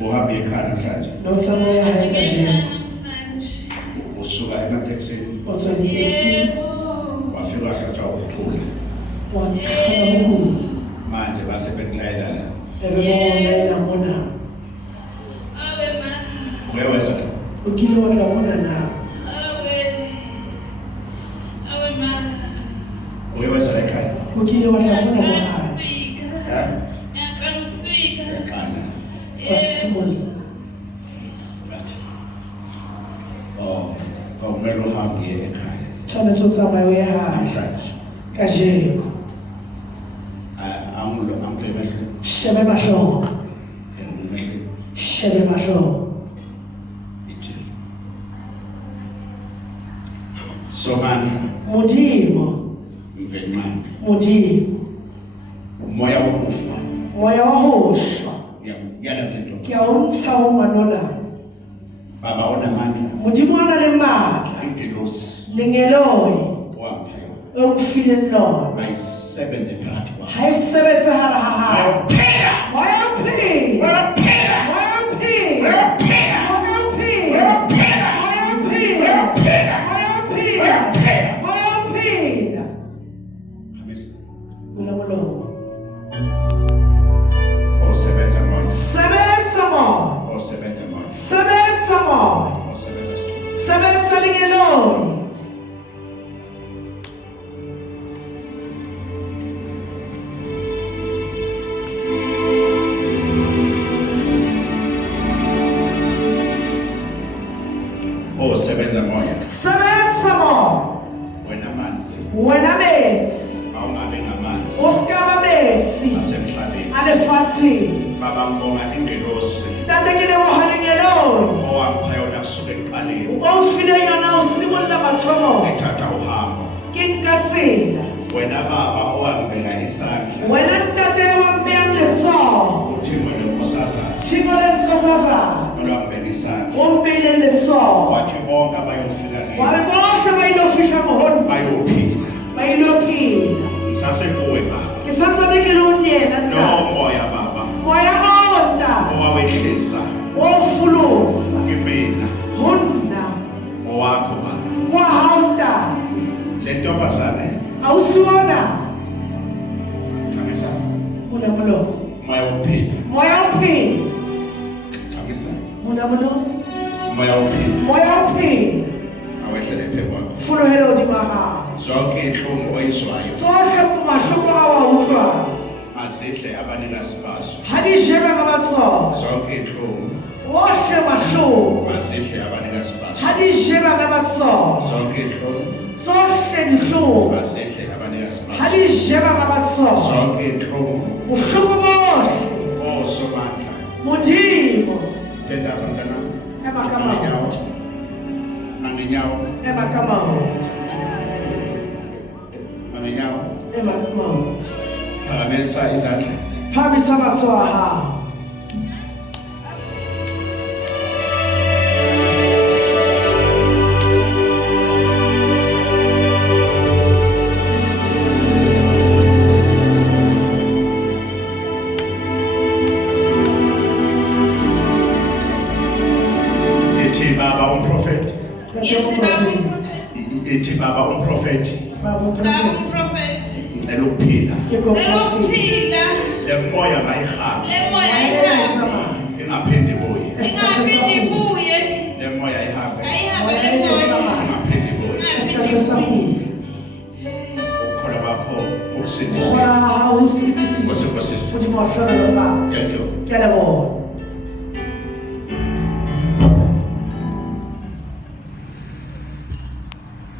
Uhambe ekhaya namhlanje. Don't somewhere hide again. Usuka emateksini. What's on the taxi? Wafika hlatshwa ukuthula. One come Manje base bekulayela la. everyone na mona. Wewe sasa. Ukile wa mona na. Wewe sasa ekhaya. Ukile wa mona wa. Kana. Possible. Kumele uhambe ekhaya. Tshwana tsotsamaya we ha. Namhlanje. Kajeko. Shebe mahlo. Shebe mahlo. Somandla. Modimo. Mvelimandla. Modimo. Umoya wokufa. Moya wa hoshwa. Yala lento. Ke a ontsha ho manona. Baba ona mandla. Modimo ana le matla. Ingelosi. Lengeloyi. Wamphayo. Ukufile lona. Ayisebenze phakathi kwakho. Hayisebenze halaha. Phela. Moya uphila. Phela. Moya uphila. Phela. Moya uphila. Phela. Moya uphila. Phela. Moya uphila. Phela. Moya uphila. Khamisa. Ulamulongo. Osebenza manje. Sebenza moya. Osebenza manje. Sebenza moya. Osebenza sithole. Sebenza lingeloyi. Osebenza moya. Sebenza moya. Wena manzi. Wena bethi. Awungabe namanzi. Usikaba bethi. Asemhlabeni. Alefathini. Baba ngibonga ingelosi. Tatekile wahalingeloyi. Owamphayo nakusuka ekuqaleni. Ubawufile ngana usiko lamathomo. Ethatha uhambo. Kinkatsila. Wena baba owangibeka isandla. Wena tate wambeka letso. Uthimo lenkosazana. Thimo lenkosazana. Olwangibeka isandla. Wombile letso. Wathi bonke abayofika kimi. Wabebosha bayilofisha mohon. Bayophila. Bayilophila. Ngisasekuwe baba. Kisansanekile unyena No ntata. moya baba. Moya onta. Owawehlisa Wofulusa. kimina. Hunna. Owakho baba. Kwa hautati. Le ntombazane Awusiwona. khamisa. Munamulo. Moya wophila. Moya uphila. Khamisa. Munamulo. Moya wophila. Moya uphila. Awehlele phezu kwakho. Fulo hello di maha. Zonke inhlungu oyizwayo Sohle mahluko awawuzwa. azidle abanikazi bazo. Hadisheba ngabatso. Zonke inhlungu Washe mahluko. azidle abanikazi bazo. Hadisheba ngabatso. Zonke inhlungu Sohle nhluko. azidle abanikazi bazo. Hadisheba ngabatso. Zonke inhlungu Uhluko bohle. osomandla. Modimo. Tenda abantwana Emakama. angenyawo Emakama. angenyawo Emakama. phakamisa izandla. Phambi sabatso aha. Ethi baba umprofeti. Prophet. Ethi baba umprofeti. Babu prophet. Ngicela ukuphila. Yeko prophet. Le moya mayihambe Ayenza ma. ingaphindi ibuye. Esikhathi Le moya ihambe ayenza ma. ingaphindi ibuye. Esikhathi sakhulu. Ukhona bakho ukusindisa. Khona usikisi. Usikosisi. Uthi mawuhlala lo fats. Thank you. Kuyalabo.